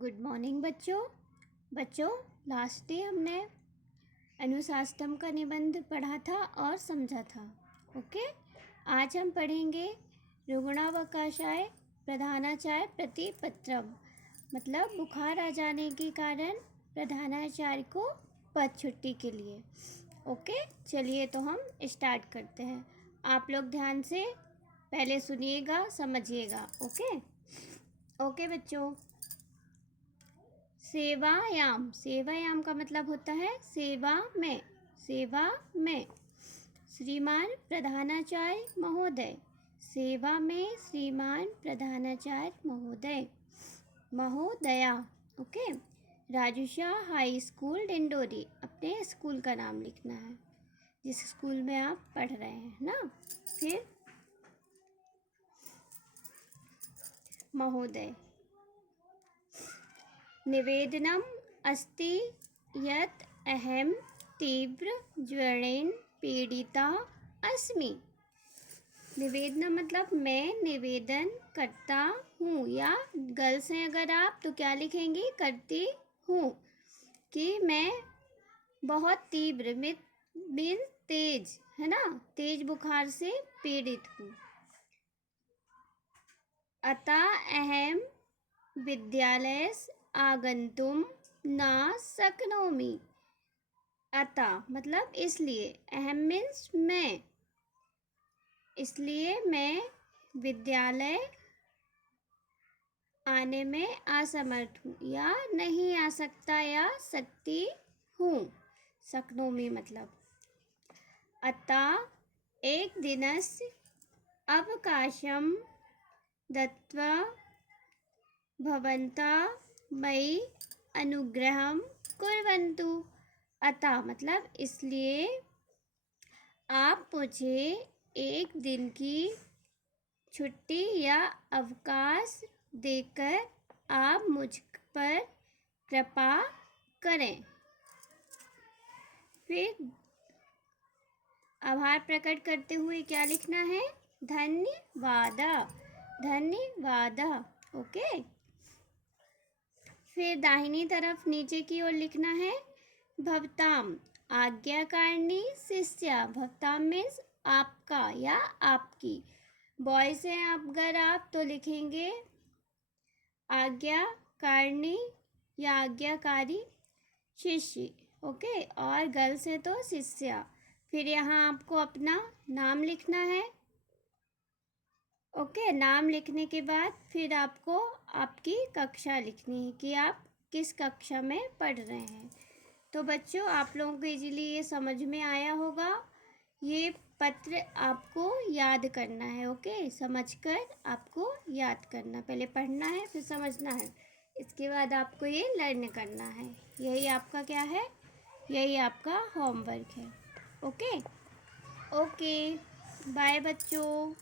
Good morning बच्चों last day हमने अनुशासन का निबंध पढ़ा था और समझा था। ओके, आज हम पढ़ेंगे रुग्णावकाशाय प्रधानाचार्य प्रतिपत्रम, मतलब बुखार आ जाने के कारण प्रधानाचार्य को पद छुट्टी के लिए। ओके, चलिए तो हम स्टार्ट करते हैं। आप लोग ध्यान से पहले सुनिएगा, समझिएगा। ओके बच्चों, सेवायाम का मतलब होता है सेवा में। श्रीमान प्रधानाचार्य महोदय, सेवा में श्रीमान प्रधानाचार्य महोदया। ओके, राजुषा हाई स्कूल डिंडोरी, अपने स्कूल का नाम लिखना है जिस स्कूल में आप पढ़ रहे हैं ना। फिर महोदय, निवेदनम अस्ति यत् अहम तीव्र ज्वरेण पीड़िता अस्मि। निवेदन मतलब मैं निवेदन करता हूँ, या गर्ल्स हैं अगर आप तो क्या लिखेंगी, करती हूँ, कि मैं बहुत तीव्र मीन तेज, है ना, तेज बुखार से पीड़ित हूँ। अतः अहम विद्यालय आगंतुम न शक्नोमि। अतः मतलब इसलिए, अहम मीन्स मैं, इसलिए मैं विद्यालय आने में असमर्थ हूँ, या नहीं आ सकता या सकती हूँ। शक्नोमि मतलब। अतः एक दिनस्य अवकाशं दत्वा भवन्तः मयि अनुग्रहं कुर्वन्तु। अतः मतलब इसलिए आप मुझे एक दिन की छुट्टी या अवकाश देकर आप मुझ पर कृपा करें। फिर आभार प्रकट करते हुए क्या लिखना है, धन्यवाद। ओके, फिर दाहिनी तरफ नीचे की ओर लिखना है भवताम आज्ञाकारिणी शिष्या। भवताम मीन्स आपका या आपकी। बॉयज हैं अगर आप तो लिखेंगे आज्ञाकारिणी या आज्ञाकारी शिष्य। ओके, और गर्ल्स है तो शिष्या। फिर यहाँ आपको अपना नाम लिखना है। ओके, नाम लिखने के बाद फिर आपको आपकी कक्षा लिखनी है कि आप किस कक्षा में पढ़ रहे हैं। तो बच्चों, आप लोगों को इजीली ये समझ में आया होगा। ये पत्र आपको याद करना है। ओके, समझकर आपको याद करना, पहले पढ़ना है फिर समझना है, इसके बाद आपको ये लर्न करना है। यही आपका क्या है, यही आपका होमवर्क है। ओके बाय बच्चों।